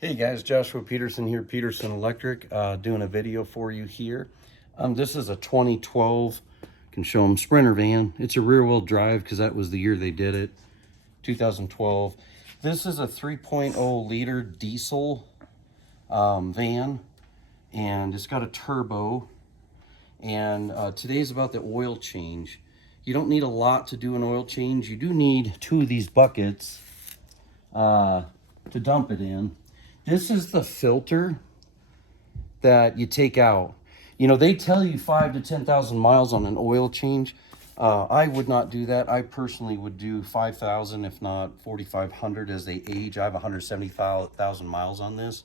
Hey guys, Joshua Peterson here, Peterson Electric, doing a video for you here. This is a 2012, can show them, Sprinter van. It's a rear wheel drive because that was the year they did it, 2012. This is a 3.0 liter diesel van, and it's got a turbo. And today's about the oil change. You don't need a lot to do an oil change. You do need 2 of these buckets to dump it in. This is the filter that you take out. You know, they tell you 5,000 to 10,000 miles on an oil change. I would not do that. I personally would do 5,000, if not 4,500 as they age. I have 170,000 miles on this.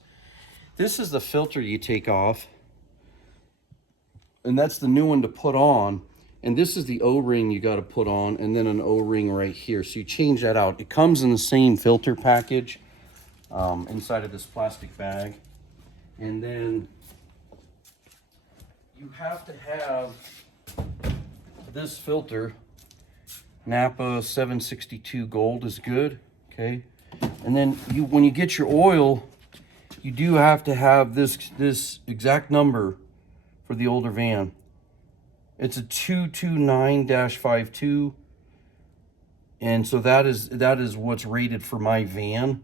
This is the filter you take off, and that's the new one to put on. And this is the O-ring you got to put on, and then an O-ring right here. So you change that out. It comes in the same filter package. Inside of this plastic bag. And then you have to have this filter. Napa 762 Gold is good, okay? And then when you get your oil, you do have to have this exact number for the older van. It's a 229-52, and so that is what's rated for my van.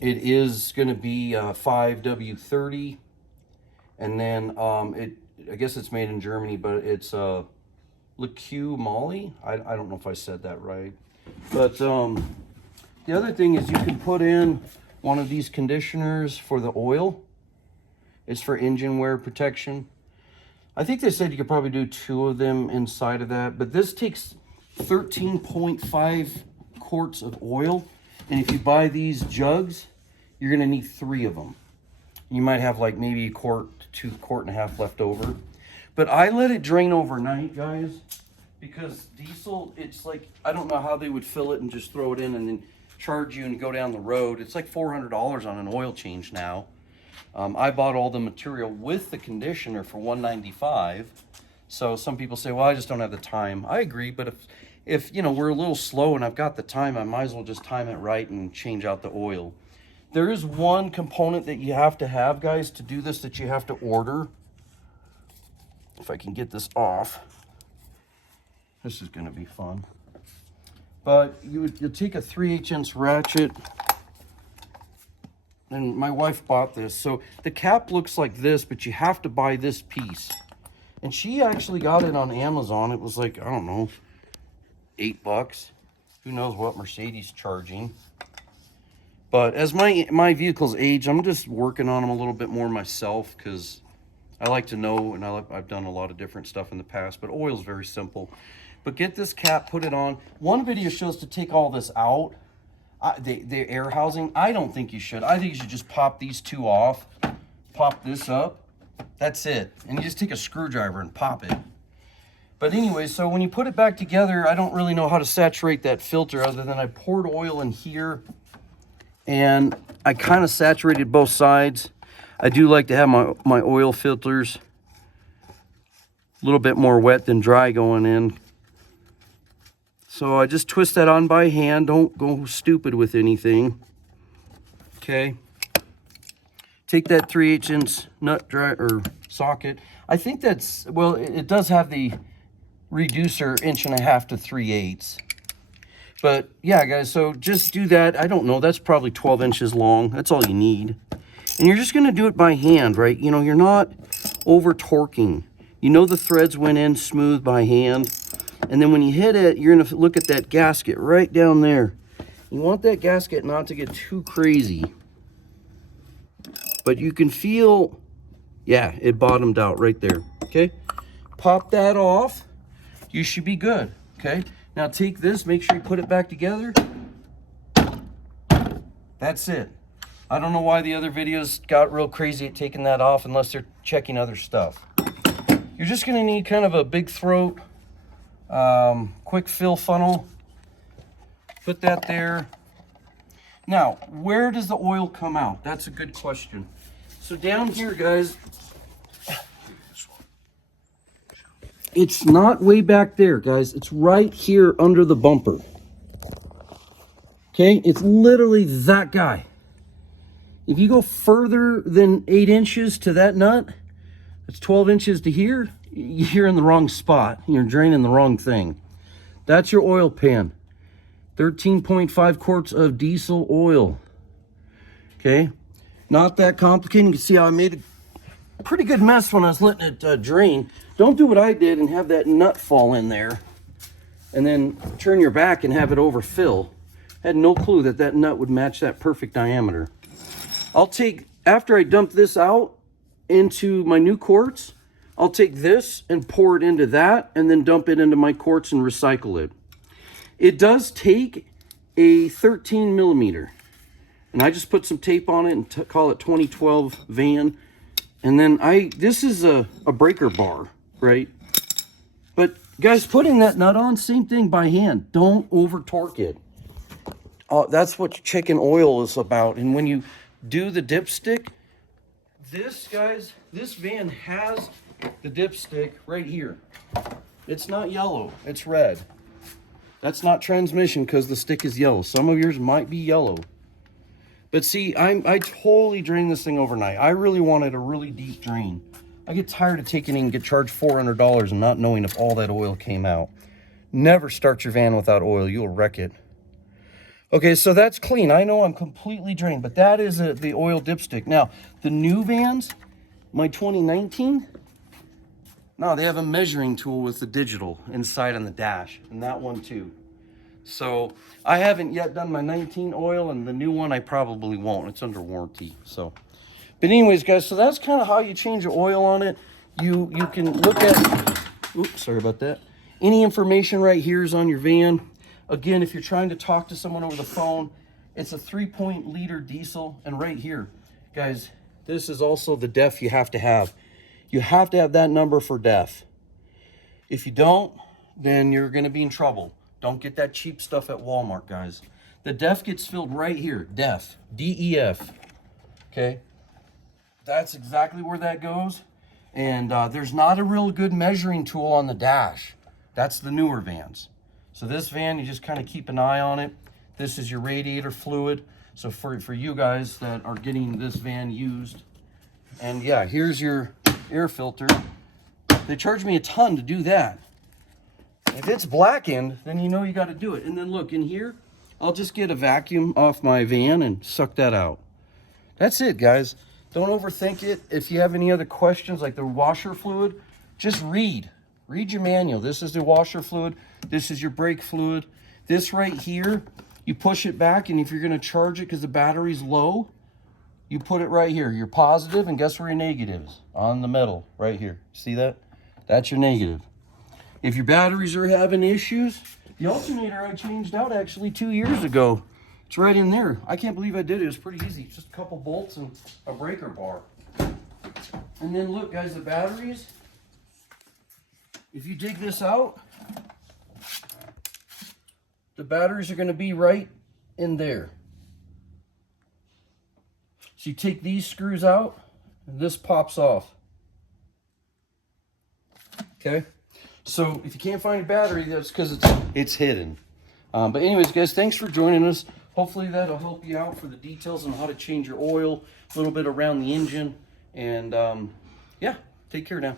It is going to be 5W30, and then I guess it's made in Germany, but it's LeQ Molly. I don't know if I said that right. But the other thing is you can put in one of these conditioners for the oil. It's for engine wear protection. I think they said you could probably do 2 of them inside of that, but this takes 13.5 quarts of oil. And if you buy these jugs, you're gonna need 3 of them. You might have like maybe a quart to 1.5 quarts left over. But I let it drain overnight, guys, because diesel, it's like, I don't know how they would fill it and just throw it in and then charge you and go down the road. It's like $400 on an oil change now. I bought all the material with the conditioner for $195. So some people say, well, I just don't have the time. I agree, but if you know, we're a little slow and I've got the time, I might as well just time it right and change out the oil. There is one component that you have to have, guys, to do this, that you have to order. If I can get this off. This is going to be fun. But you'll take a 3/8" ratchet. And my wife bought this. So the cap looks like this, but you have to buy this piece. And she actually got it on Amazon. It was like, I don't know, $8. Who knows what Mercedes charging. But as my vehicles age, I'm just working on them a little bit more myself because I like to know, and I've done a lot of different stuff in the past, but oil's very simple. But get this cap, put it on. One video shows to take all this out, the air housing. I don't think you should. I think you should just pop these 2 off, pop this up. That's it. And you just take a screwdriver and pop it. But anyway, so when you put it back together, I don't really know how to saturate that filter other than I poured oil in here and I kind of saturated both sides. I do like to have my oil filters a little bit more wet than dry going in. So I just twist that on by hand. Don't go stupid with anything. Okay. Take that 3/8" nut drive or socket. I think that's, well, it does have the reducer 1.5 to 3/8. But yeah, guys, so just do that. I don't know, that's probably 12 inches long. That's all you need. And you're just gonna do it by hand, right? You know, you're not over torquing. You know the threads went in smooth by hand. And then when you hit it, you're gonna look at that gasket right down there. You want that gasket not to get too crazy. But you can feel, yeah, it bottomed out right there, okay? Pop that off. You should be good, okay? Now take this, make sure you put it back together. That's it. I don't know why the other videos got real crazy at taking that off unless they're checking other stuff. You're just gonna need kind of a big throat, quick fill funnel. Put that there. Now, where does the oil come out? That's a good question. So down here, guys, it's not way back there, guys. It's right here under the bumper. Okay, it's literally that guy. If you go further than 8 inches to that nut, it's 12 inches to here, you're in the wrong spot. You're draining the wrong thing. That's your oil pan. 13.5 quarts of diesel oil. Okay, not that complicated. You can see how I made a pretty good mess when I was letting it drain. Don't do what I did and have that nut fall in there and then turn your back and have it overfill. I had no clue that that nut would match that perfect diameter. I'll take, after I dump this out into my new quarts, I'll take this and pour it into that and then dump it into my quarts and recycle it. It does take a 13 millimeter, and I just put some tape on it and call it 2012 Van. And then this is a breaker bar, right? But guys, putting that nut on, same thing by hand. Don't over torque it. That's what chicken oil is about. And when you do the dipstick, this, guys, this Van has the dipstick right here. It's not yellow, it's red. That's not transmission because the stick is yellow. Some of yours might be yellow. But see, I totally drained this thing overnight. I really wanted a really deep drain. I get tired of taking it and get charged $400 and not knowing if all that oil came out. Never start your van without oil. You'll wreck it. Okay, so that's clean. I know I'm completely drained, but that is the oil dipstick. Now, the new Vans, my 2019, no, they have a measuring tool with the digital inside on the dash, and that one too. So I haven't yet done my 19 oil, and the new one I probably won't. It's under warranty. So, but anyways, guys, so that's kind of how you change the oil on it. You can look at, oops, sorry about that. Any information right here is on your van. Again, if you're trying to talk to someone over the phone, it's a 3.0-liter diesel, and right here, guys, this is also the DEF you have to have. You have to have that number for DEF. If you don't, then you're going to be in trouble. Don't get that cheap stuff at Walmart, guys. The DEF gets filled right here. DEF. D-E-F. Okay? That's exactly where that goes. And there's not a real good measuring tool on the dash. That's the newer Vans. So this van, you just kind of keep an eye on it. This is your radiator fluid. So for you guys that are getting this van used. And yeah, here's your air filter. They charge me a ton to do that. If it's blackened, then you know you got to do it. And then look in here, I'll just get a vacuum off my van and suck that out. That's it, guys. Don't overthink it. If you have any other questions like the washer fluid, just read your manual. This is the washer fluid. This is your brake fluid. This right here, you push it back, and if you're going to charge it because the battery's low, you put it right here. You're positive, and guess where your negative is? On the metal, right here. See that? That's your negative. If your batteries are having issues, the alternator I changed out actually 2 years ago. It's right in there. I can't believe I did it. It was pretty easy. Just a couple bolts and a breaker bar. And then look, guys, the batteries. If you dig this out, the batteries are going to be right in there. So you take these screws out, and this pops off. Okay? So if you can't find a battery, that's because it's hidden. But anyways, guys, thanks for joining us. Hopefully that'll help you out for the details on how to change your oil, a little bit around the engine. And yeah, take care now.